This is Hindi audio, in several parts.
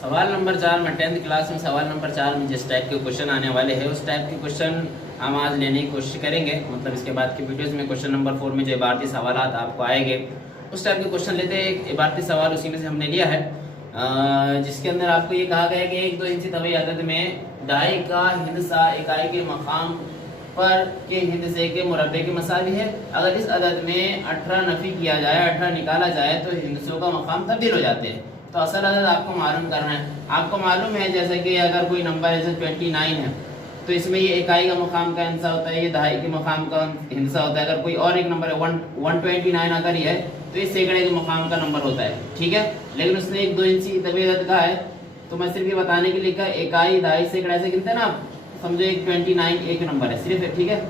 सवाल नंबर 4 में 10th क्लास में सवाल नंबर 4 में जिस टाइप के क्वेश्चन आने वाले हैं उस टाइप के क्वेश्चन हम आज लेने की कोशिश करेंगे। मतलब इसके बाद की वीडियोस में क्वेश्चन नंबर 4 में जो इबारती सवाल आपको आएंगे उस टाइप के क्वेश्चन लेते हैं। एक इबारती सवाल उसी में से हमने लिया है जिसके अंदर आपको ये कहा गया है कि 1-2 इंची तवीई अदद में दाई का हिंसा इकाई के मकाम पर के हिंसे के मुरब्बे के मसावी है। अगर इस अदद में 18 नफी किया जाए 18 निकाला जाए तो हिंसों का मकाम तब्दील हो जाते हैं। तो असल अदद आपको मालूम करना है। आपको मालूम है जैसे कि अगर कोई नंबर जैसे 29 है तो इसमें ये इकाई का मकाम का हिंसा होता है, ये दहाई के मकाम का हिंसा होता है। अगर कोई और एक नंबर है 129 अगर ये है तो ये सैकड़े के मकाम का नंबर होता है, ठीक है। लेकिन उसने 1-2 इंची तवीई अदद कहा है तो मैं सिर्फ ये बताने के लिए लिखा इकाई दहाई सैकड़ा ऐसे गिनते हैं ना आप। समझो एक 29 एक नंबर है सिर्फ, ठीक है।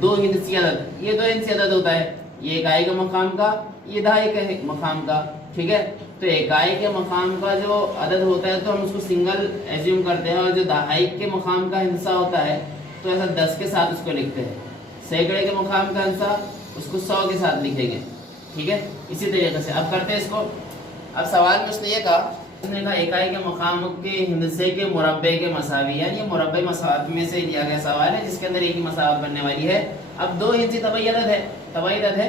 2 इंची अदद, ये 2 इंची अदद होता है, ये इकाई के मकाम का, ये दहाई के मकाम का, ठीक है। तो इकाई के मकाम का जो अदद होता है तो हम उसको सिंगल एज्यूम करते हैं, और जो दहाई के मकाम का हिस्सा होता है तो ऐसा 10 के साथ उसको लिखते हैं। सैकड़े के मकाम का हिस्सा उसको 100 के साथ लिखेंगे, ठीक है। इसी तरीके से अब करते हैं इसको। अब सवाल में उसने ये कहा, उसने कहा इकाई के मकाम के हिंसे के मुरब्बे के मसावी, यानी ये मुरब्बे मसावत में से लिया गया सवाल है जिसके अंदर एक ही मसावत बनने वाली है। अब 2 इंची तवीई अदद है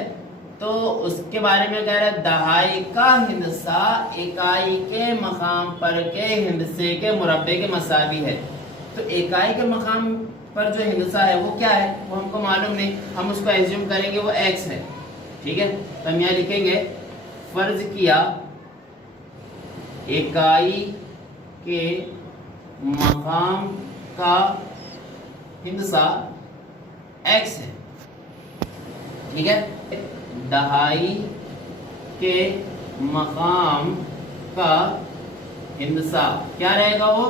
तो उसके बारे में कह रहा है दहाई का हिंसा इकाई के मकाम पर के हिंसे के मुरब्बे के मसावी है। तो इकाई के मकाम पर जो हिंसा है वो क्या है वो हमको मालूम नहीं, हम उसको एज्यूम करेंगे वो x है, ठीक है। तो हम यहाँ लिखेंगे फर्ज किया इकाई के मकाम का हिंसा x है, ठीक है। दहाई के मकाम का हिंसा क्या रहेगा, वो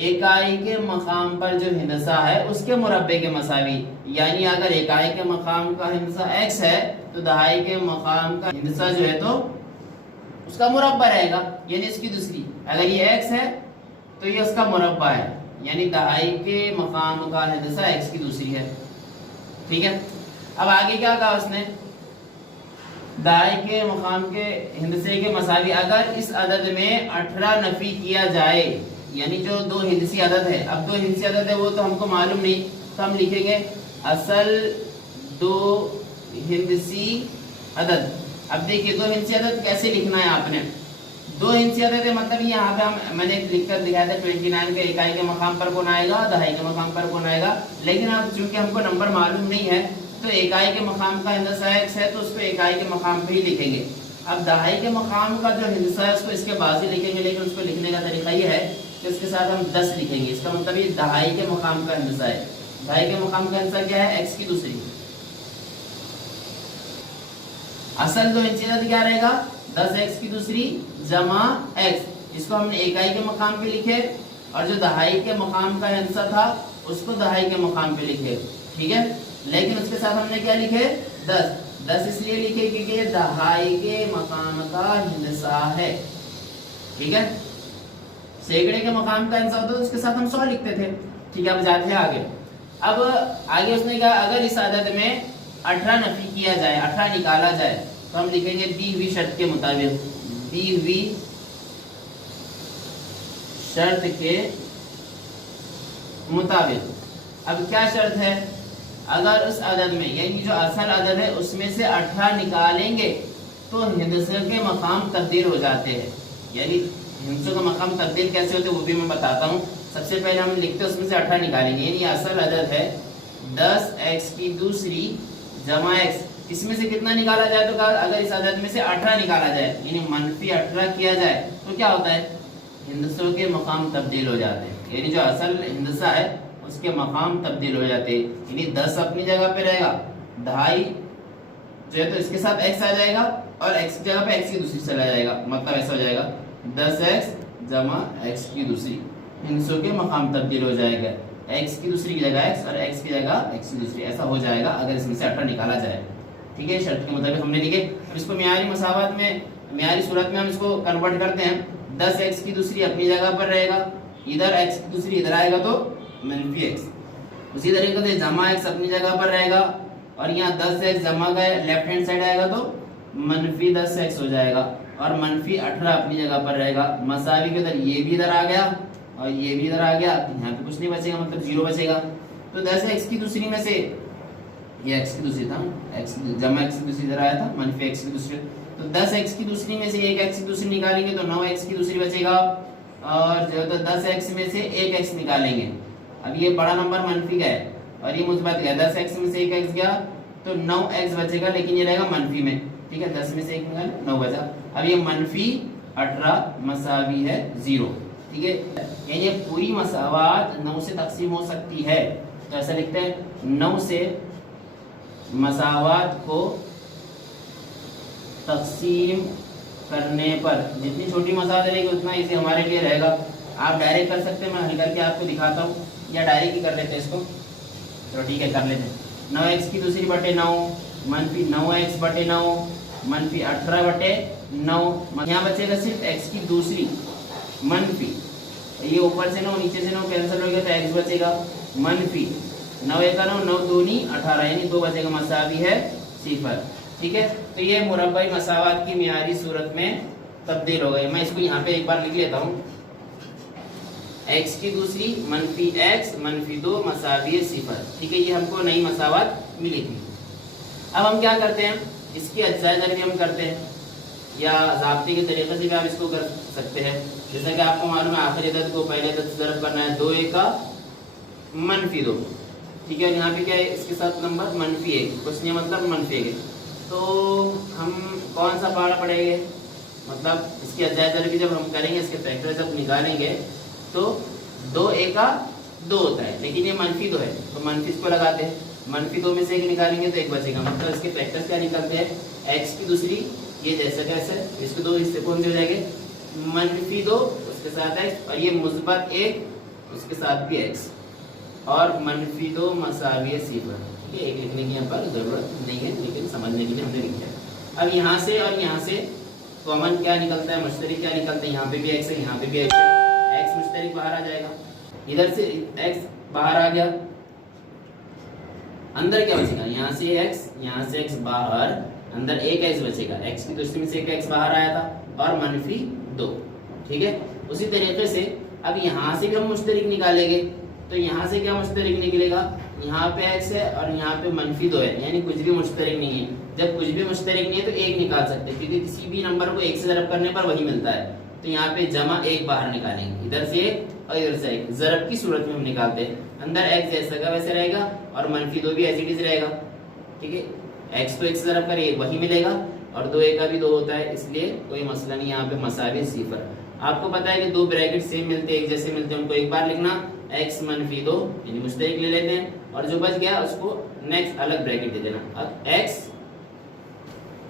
इकाई के मकाम पर जो हिंसा है उसके मुरब्बे के मसावी। यानी अगर इकाई के मकाम का हिंसा x है तो दहाई के मकाम का हिंसा जो है तो उसका मुरब्बा रहेगा, यानी इसकी दूसरी। अगर ये x है तो ये उसका मुरब्बा है, यानी दहाई के मकाम का हिंसा x की दूसरी है, ठीक है। अब आगे क्या कहा उसने, दाई के मकाम के हिंसे के मसावी अगर इस अदद में 18 नफी किया जाए, यानी जो 2 हिंसी अदद है। अब 2 हिंसी अदद है वो तो हमको मालूम नहीं, तो हम लिखेंगे असल 2 हिंसी अदद। अब देखिए 2 हिंसी अदद कैसे लिखना है आपने। 2 हिंसी अदद है मतलब यहाँ पे हम मैंने लिखकर दिखाया था 29 के इकाई के मकाम पर कौन आएगा, दहाई के मकाम पर कौन आएगा। लेकिन अब चूंकि हमको नंबर मालूम नहीं है तो इकाई के मकाम का हिंसा x है तो उसको इकाई के मकाम पे ही लिखेंगे। अब दहाई के मकाम का जो हिंसा है उसको इसके बाद ही लिखेंगे, लेकिन उसको लिखने का तरीका ये है कि उसके साथ हम 10 लिखेंगे। इसका मतलब ये दहाई के मकाम का हिंसा है। दहाई के मकाम का हिंसा क्या है, x की दूसरी। असल 2 इंची अदद क्या रहेगा, 10x की दूसरी जमा x। इसको हमने इकाई के मकाम पे लिखे और जो दहाई के मकाम का हिंसा था उसको दहाई के मकाम पे लिखे, ठीक है। लेकिन उसके साथ हमने क्या लिखे, 10 इसलिए लिखे क्योंकि ये दहाई के मकाम का हिंसा है, ठीक है। सैकड़े के मकाम का हिंसा होता तो उसके साथ हम 100 लिखते थे, ठीक है। अब जाते हैं आगे। अब आगे उसने कहा अगर इस आदत में 18 नफी किया जाए 18 निकाला जाए तो हम लिखेंगे दी हुई शर्त के मुताबिक, दी हुई शर्त के मुताबिक। अब क्या शर्त है, अगर उस अदद में यानी जो असल अदद है उसमें से 18 निकालेंगे तो हिंसे के मकाम तब्दील हो जाते हैं। यानी हिंसों का मकाम तब्दील कैसे होते हैं वो भी मैं बताता हूँ। सबसे पहले हम लिखते हैं उसमें से 18 निकालेंगे, यानी असल अदद है 10x की दूसरी जमा x। इसमें से कितना निकाला जाए तो अगर इस अदद में से 18 निकाला जाए यानी -18 किया जाए तो क्या होता है, हिंसों के मकाम तब्दील हो जाते हैं। यानी जो असल हिंसा है उसके मकाम तब्दील हो जाते हैं। यानी 10 अपनी जगह पे रहेगा, दहाई जो है तो इसके साथ x आ जाएगा और x की जगह पे x की दूसरी चला जाएगा। मतलब ऐसा हो जाएगा 10x जमा x की दूसरी, हिंसों के मकाम तब्दील हो जाएगा। x की दूसरी की जगह x और x की जगह x की दूसरी, ऐसा हो जाएगा अगर इसमें से 18 निकाला जाए, ठीक है। शर्त के मुताबिक हमने लिखे। अब इसको मियारी मसावत में, मियारी सूरत में हम इसको कन्वर्ट करते हैं। 10x की दूसरी अपनी जगह पर रहेगा, इधर x की दूसरी इधर आएगा तो -x। उसी तरीके से जमा x अपनी जगह पर रहेगा और यहाँ 10x जमा का लेफ्ट हैंड साइड आएगा तो -10x हो जाएगा। और -18 अपनी जगह पर रहेगा। मसावी के उधर ये भी इधर आ गया और ये भी इधर आ गया, यहाँ पे कुछ नहीं बचेगा, मतलब 0 बचेगा। तो 10x की दूसरी में से, ये x की दूसरी था, x जमा x की दूसरी इधर आया था, -x की दूसरी, तो 10x की दूसरी में से 1x की दूसरी निकालेंगे तो 9x की दूसरी बचेगा, और जो तो 10x में से 1x निकालेंगे। अब ये बड़ा नंबर मनफी का है और ये मुस्बत गया, 10x में से 1x गया तो 9x बचेगा, लेकिन ये रहेगा मनफी में, ठीक है। 10 में से 1 निकाल 9 बचा। अब ये -18 मसावी है 0, ठीक है। यानी ये पूरी मसावात 9 से तकसीम हो सकती है, तो ऐसा लिखते हैं 9 से मसावात को तकसीम करने पर जितनी छोटी मसावत रहेगी उतना इजी हमारे लिए रहेगा। आप डायरेक्ट कर सकते हैं, मैं हल करके आपको दिखाता हूँ, या डायरेक्ट ही कर लेते हैं इसको। चलो ठीक है, कर लेते हैं। 9x की दूसरी बटे 9 -9x बटे 9 -18 बटे 9, यहाँ बचेगा सिर्फ x की दूसरी मनफी, ये ऊपर से 9 नीचे से 9 कैंसिल हो गया तो x बचेगा मनफी 9 1 9 9 2 18, यानी 2 बचेगा, मसावी है 0, ठीक है। तो ये मुरब्बई मसावात की मियारी सूरत में तब्दील हो गई। मैं इसको यहाँ पे एक बार लिख लेता हूँ, x की दूसरी -x -2 मसावी 0, ठीक है। ये हमको नई मसावात मिली थी। अब हम क्या करते हैं, इसकी अज्जा ज़रब हम करते हैं, या ज़ाब्ते के तरीके से भी आप इसको कर सकते हैं। जैसा कि आपको मालूम है आखिरी अदद को पहले अदद से ज़रब करना है, 2 1 का -2, ठीक है। यहाँ पे क्या है, इसके साथ नंबर -1, कुछ नहीं मतलब -1, तो हम कौन सा पहाड़ पढ़ेंगे, मतलब इसकी अज्जा ज़रब जब हम करेंगे, इसके फैक्टर जब निकालेंगे तो 2 1 का 2 होता है, लेकिन ये -2 है तो मनफी इसको लगाते हैं, -2 में से 1 निकालेंगे तो 1 बचेगा, मतलब इसके फैक्टर्स क्या निकलते हैं, x की दूसरी ये जैसे कैसे, इसके 2 हिस्से कौन से हो जाएंगे, -2 उसके साथ x, और ये मुस्बत 1 उसके साथ भी x, और -2 मसावी 0, ठीक है। एक लिखने की यहाँ पर जरूरत नहीं है, लेकिन समझने के लिए हमने लिखा है। अब यहाँ से और यहाँ से कॉमन क्या निकलता है, मुश्तरिक क्या निकलता है, यहाँ पे भी x है, यहाँ पे भी x है, x मुश्तरिक बाहर आ जाएगा, इधर से x बाहर आ गया, अंदर क्या बचेगा, यहाँ से x बाहर, अंदर 1x बचेगा, x की दूसरी में से 1x बाहर आया था, और -2, ठीक है। उसी तरीके से अब यहाँ से भी हम मुश्तरिक निकालेंगे, तो यहाँ से क्या मुश्तरिक निकलेगा, यहाँ पे x है और यहाँ पे -2 है, यानी कुछ भी मुश्तरिक नहीं है। जब कुछ भी मुश्तरिक नहीं है तो 1 निकाल सकते हैं, क्योंकि किसी भी नंबर को 1 से ज़रब करने पर वही मिलता है। तो यहाँ पे जमा 1 बाहर निकालेंगे, इधर से 1 और इधर से 1, ज़रब की सूरत में हम निकालते हैं। अंदर x जैसा का वैसे रहेगा और -2 भी एज इट इज रहेगा, ठीक है। x तो 1 से ज़रब करे वही मिलेगा, और 2 1 का भी 2 होता है, इसलिए कोई मसला नहीं। यहाँ पे मसावी 0, आपको पता है कि 2 ब्रैकेट सेम मिलते हैं, एक जैसे मिलते हैं, उनको एक बार लिखना, x -2 यानी मुश्तरिक ले लेते हैं, और जो बच गया उसको नेक्स्ट अलग ब्रैकेट दे देना। अब x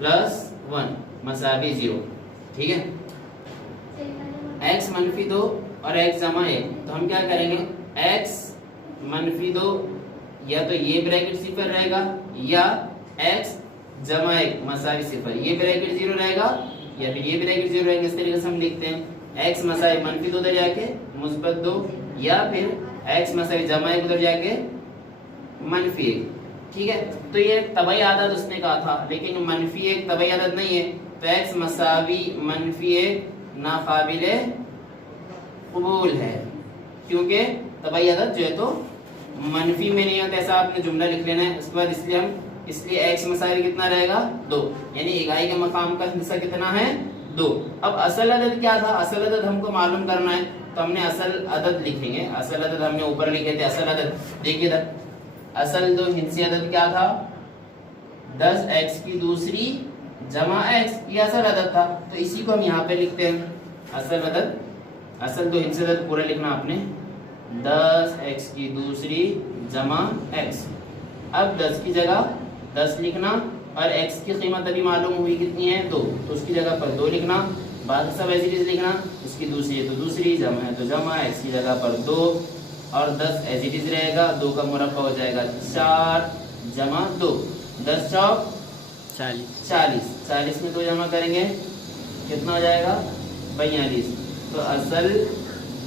+ 1 मसावी 0, ठीक है। x -2 और x जमा 1, तो हम क्या करेंगे, x -2 या तो ये ब्रैकेट 0 रहेगा, या x जमा 1 मसावी 0, ये ब्रैकेट 0 रहेगा या फिर ये ब्रैकेट 0 रहेगा। इस तरीके से हम लिखते हैं, x मसावी -2 उधर जाके -2, या फिर x मसावी जमा 1 उधर जाके -1, ठीक है। तो ये तबई आदत उसने कहा था, लेकिन -1 तबई आदत नहीं है, तो x मसावी -1 नाकाबिले कबूल है, क्योंकि तबई आदत जो है तो मनफी में नहीं होता, ऐसा आपने जुमला लिख लेना है। उसके बाद इसलिए x मसावी कितना रहेगा, 2, यानी इकाई के मकाम का हिस्सा कितना है, 2। अब असल अदद क्या था, असल अदद हमको मालूम करना है, तो हमने असल अदद लिखेंगे। असल अदद हमने ऊपर लिखे थे, असल अदद देखिए इधर, असल दो हिंसी अदद क्या था, 10x की दूसरी जमा x, ये असल अदद था, तो इसी को हम यहाँ पे लिखते हैं असल अदद। असल दो हिंसी अदद पूरा लिखना आपने, 10x की दूसरी जमा x। अब 10 की जगह 10 लिखना, और x की कीमत अभी मालूम हुई कितनी है, 2, तो उसकी जगह पर 2 लिखना, बाकी सब एज इट इज लिखना। उसकी दूसरी है तो दूसरी, जमा है तो जमा, x की जगह पर 2, और 10 एज इट इज रहेगा, 2 का मुरब्बा हो जाएगा 4 जमा 2, 10 चौक 40 में 2 जमा करेंगे कितना हो जाएगा, 42। तो असल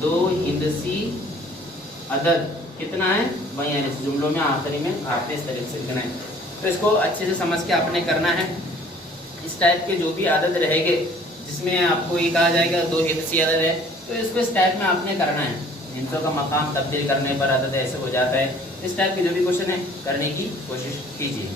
दो हिंदसी अदद कितना है, 42। जुमलों में आखिरी में आपने इस तरीके से लिखना है। तो इसको अच्छे से समझ के आपने करना है। इस टाइप के जो भी आदत रहेंगे जिसमें आपको ये कहा जाएगा 2 हिस्सी अदद है, तो इसको इस टाइप में आपने करना है। हिंसों का मकाम तब्दील करने पर अदद ऐसे हो जाता है। इस टाइप के जो भी क्वेश्चन है करने की कोशिश कीजिए।